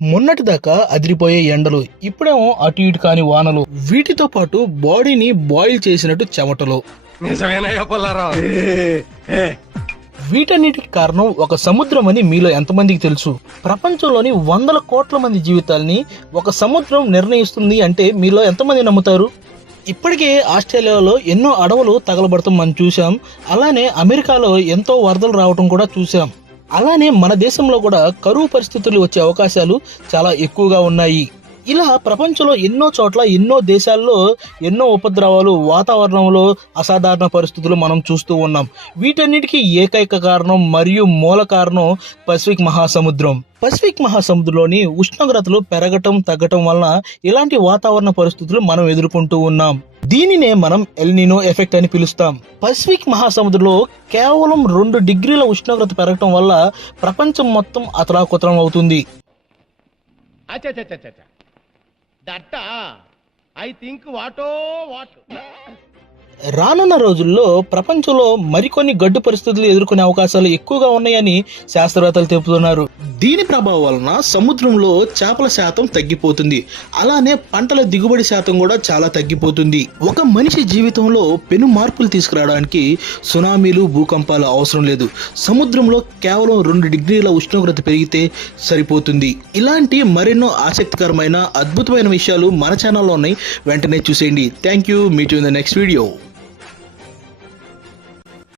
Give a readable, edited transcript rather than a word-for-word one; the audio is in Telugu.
మొన్నటిదాకా అదిరిపోయే ఎండలు, ఇప్పుడేమో అటు ఇటు కాని వానలు, వీటితో పాటు బాడీని బాయిల్ చేసినట్టు చెమటలు. నిజమేనయ్యా పుల్లారావు. వీటన్నిటికి కారణం ఒక సముద్రం అని మీలో ఎంతమందికి తెలుసు? ప్రపంచంలోని వందల కోట్ల మంది జీవితాల్ని ఒక సముద్రం నిర్ణయిస్తుంది అంటే మీలో ఎంతమంది నమ్ముతారు? ఇప్పటికే ఆస్ట్రేలియాలో ఎన్నో అడవులు తగలబడటం మనం చూసాం. అలానే అమెరికాలో ఎంతో వరదలు రావటం కూడా చూసాం. అలానే మన దేశంలో కూడా కరువు పరిస్థితులు వచ్చే అవకాశాలు చాలా ఎక్కువగా ఉన్నాయి. ఇలా ప్రపంచంలో ఎన్నో చోట్ల ఎన్నో దేశాల్లో ఎన్నో ఉపద్రవాలు, వాతావరణంలో అసాధారణ పరిస్థితులు మనం చూస్తూ ఉన్నాం. వీటన్నిటికీ ఏకైక కారణం మరియు మూల కారణం పసిఫిక్ మహాసముద్రం. పసిఫిక్ మహాసముద్రంలోని ఉష్ణోగ్రతలు పెరగటం తగ్గటం వలన ఇలాంటి వాతావరణ పరిస్థితులు మనం ఎదుర్కొంటూ ఉన్నాం. దీనినే మనం ఎల్నినో ఎఫెక్ట్ అని పిలుస్తాం. పసిఫిక్ మహాసముద్రంలో కేవలం 2 డిగ్రీల ఉష్ణోగ్రత పెరగటం వల్ల ప్రపంచం మొత్తం అతలాకుతలం అవుతుంది. దట్టా ఐ థింక్ వాటో వాట్. రానున్న రోజుల్లో ప్రపంచంలో మరికొన్ని గడ్డు పరిస్థితులు ఎదుర్కొనే అవకాశాలు ఎక్కువగా ఉన్నాయని శాస్త్రవేత్తలు చెబుతున్నారు. దీని ప్రభావం వలన సముద్రంలో చేపల శాతం తగ్గిపోతుంది. అలానే పంటల దిగుబడి శాతం కూడా చాలా తగ్గిపోతుంది. ఒక మనిషి జీవితంలో పెను మార్పులు తీసుకురావడానికి సునామీలు, భూకంపాలు అవసరం లేదు. సముద్రంలో కేవలం 2 డిగ్రీల ఉష్ణోగ్రత పెరిగితే సరిపోతుంది. ఇలాంటి మరెన్నో ఆసక్తికరమైన అద్భుతమైన విషయాలు మన ఛానల్లో ఉన్నాయి. వెంటనే చూసేయండి. Thank you. Meet you in the next video.